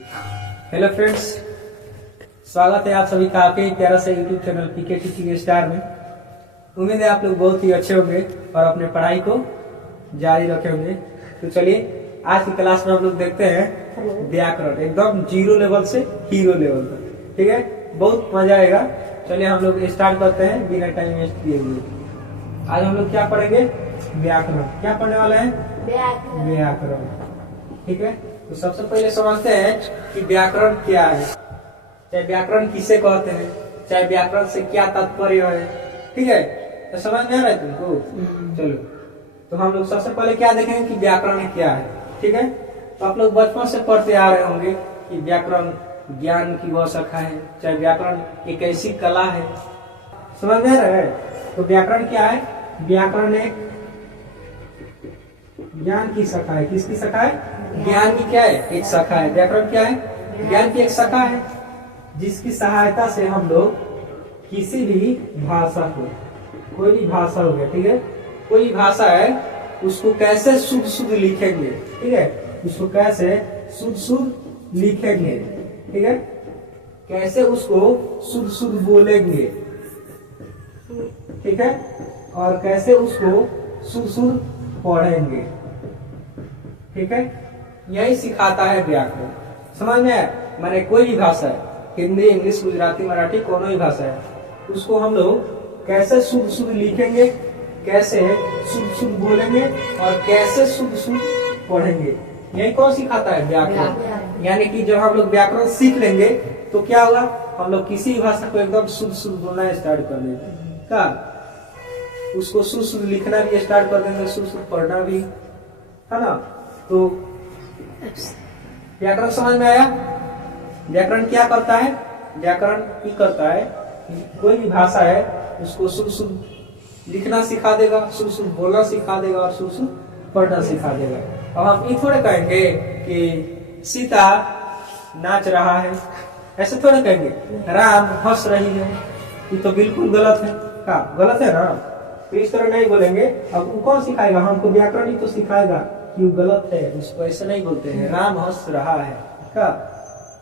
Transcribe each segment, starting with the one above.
Hello friends, स्वागत है आप सभी का आपके प्यारा से YouTube channel PK Teaching Star में। उम्मीद है आप लोग बहुत ही अच्छे होंगे और अपने पढ़ाई को जारी रखे होंगे। तो चलिए आज की क्लास में हम लोग देखते हैं व्याकरण, एकदम जीरो लेवल से हीरो लेवल तक। ठीक है, बहुत मजा आएगा। चलिए हम लोग स्टार्ट करते हैं बिना टाइम वेस्ट किए हुए। आज हम लोग क्या पढ़ेंगे? व्याकरण। क्या पढ़ने वाला है? व्याकरण। ठीक है, तो सबसे पहले समझते हैं कि व्याकरण क्या है, चाहे व्याकरण किसे कहते हैं, चाहे व्याकरण से क्या तात्पर्य है। ठीक है, तो समझ में आ रहा है तुमको? चलो, तो हम लोग सबसे पहले क्या देखेंगे कि व्याकरण क्या है। ठीक है, तो आप लोग बचपन से पढ़ते आ रहे होंगे कि व्याकरण ज्ञान की वह शाखा है, चाहे व्याकरण एक ऐसी कला है। समझ में आ रहा है? तो व्याकरण क्या है? व्याकरण एक ज्ञान की शाखा है। किसकी शाखा है? ज्ञान की क्या है? एक शाखा है। व्याकरण क्या है? ज्ञान की एक शाखा है, जिसकी सहायता से हम लोग किसी भी भाषा को, कोई भी भाषा हो गया, ठीक है, कोई भाषा है उसको कैसे शुद्ध शुद्ध लिखेंगे। ठीक है, उसको कैसे शुद्ध शुद्ध लिखेंगे। ठीक है, कैसे उसको शुद्ध शुद्ध बोलेंगे। ठीक है, और कैसे उसको शुद्ध शुद्ध पढ़ेंगे। ठीक है, यही सिखाता है व्याकरण। समझ में आया? माने कोई भी भाषा है, हिंदी, इंग्लिश, गुजराती, मराठी, कोनो भी भाषा है, उसको हम लोग कैसे शुद्ध शुद्ध लिखेंगे, कैसे शुद्ध शुद्ध बोलेंगे और कैसे शुद्ध शुद्ध पढ़ेंगे, यही कौन सिखाता है? व्याकरण। यानी कि जब हम लोग व्याकरण सीख लेंगे तो क्या होगा? हम लोग किसी भी भाषा को एकदम शुद्ध शुद्ध बोलना स्टार्ट कर देंगे। क्या? उसको शुद्ध शुद्ध लिखना भी स्टार्ट कर देंगे, शुद्ध शुद्ध पढ़ना भी, है ना? तो व्याकरण समझ में आया? व्याकरण क्या करता है? व्याकरण ये करता है कि कोई भी भाषा है उसको शुद्ध शुद्ध लिखना सिखा देगा, शुद्ध शुद्ध बोलना सिखा देगा और शुद्ध शुद्ध पढ़ना सिखा देगा। अब हम ये थोड़े कहेंगे कि सीता नाच रहा है, ऐसे थोड़े कहेंगे राम हंस रही है, ये तो बिल्कुल गलत है। क्या गलत है ना? तो इस तरह नहीं बोलेंगे। अब वो कौन सिखाएगा? हमको व्याकरण ही तो सिखाएगा कि वो गलत है, उसको ऐसे नहीं बोलते हैं। राम हंस रहा है, क्या?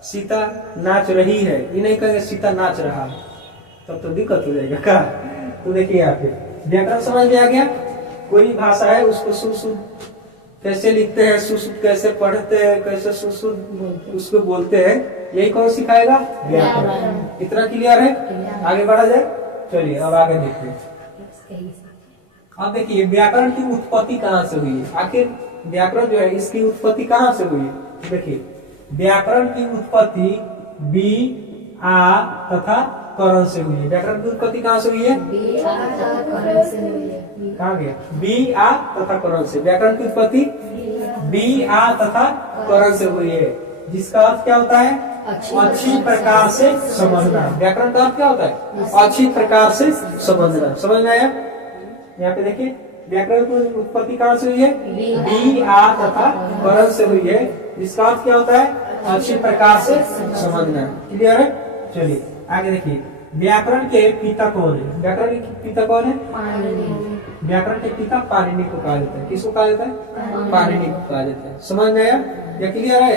सीता नाच रही है, ये नहीं कहेंगे सीता नाच रहा है, तब तो दिक्कत हो जाएगा। क्या? तो देखिए यहाँ पे व्याकरण समझ में आ गया। कोई भाषा है उसको शुद्ध शुद्ध कैसे लिखते हैं, शुद्ध शुद्ध कैसे पढ़ते हैं, कैसे शुद्ध शुद्ध उसको बोलते हैं, यही कौन सिखाएगा? व्याकरण। इतना क्लियर है? आगे बढ़ा जाए। चलिए अब आगे देखते हैं। अब देखिए व्याकरण की उत्पत्ति कहाँ से हुई है? आखिर व्याकरण जो है इसकी उत्पत्ति कहाँ से हुई है? देखिए व्याकरण की उत्पत्ति बी, आ तथा करण से हुई है। व्याकरण की उत्पत्ति कहाँ से हुई है? कहाँ गया? बी, आ तथा करण से। व्याकरण की उत्पत्ति बी, आ तथा करण से हुई है, जिसका अर्थ क्या होता है? अच्छी प्रकार से समझना। व्याकरण का अर्थ क्या होता है? अच्छी प्रकार से समझना। समझ में आया? यहाँ पे देखिए व्याकरण की उत्पत्ति कहाँ से हुई है? बी, आ तथा करण से हुई है, जिसका अर्थ क्या होता है? अच्छी प्रकार से समझना। क्लियर है? चलिए आगे देखिए व्याकरण के पिता कौन है? व्याकरण के पिता कौन है? व्याकरण के पिता पाणिनि को कहा जाता है। किसको कहा जाता है? पाणिनि को कहा जाता है। समझ में आया? या क्लियर है?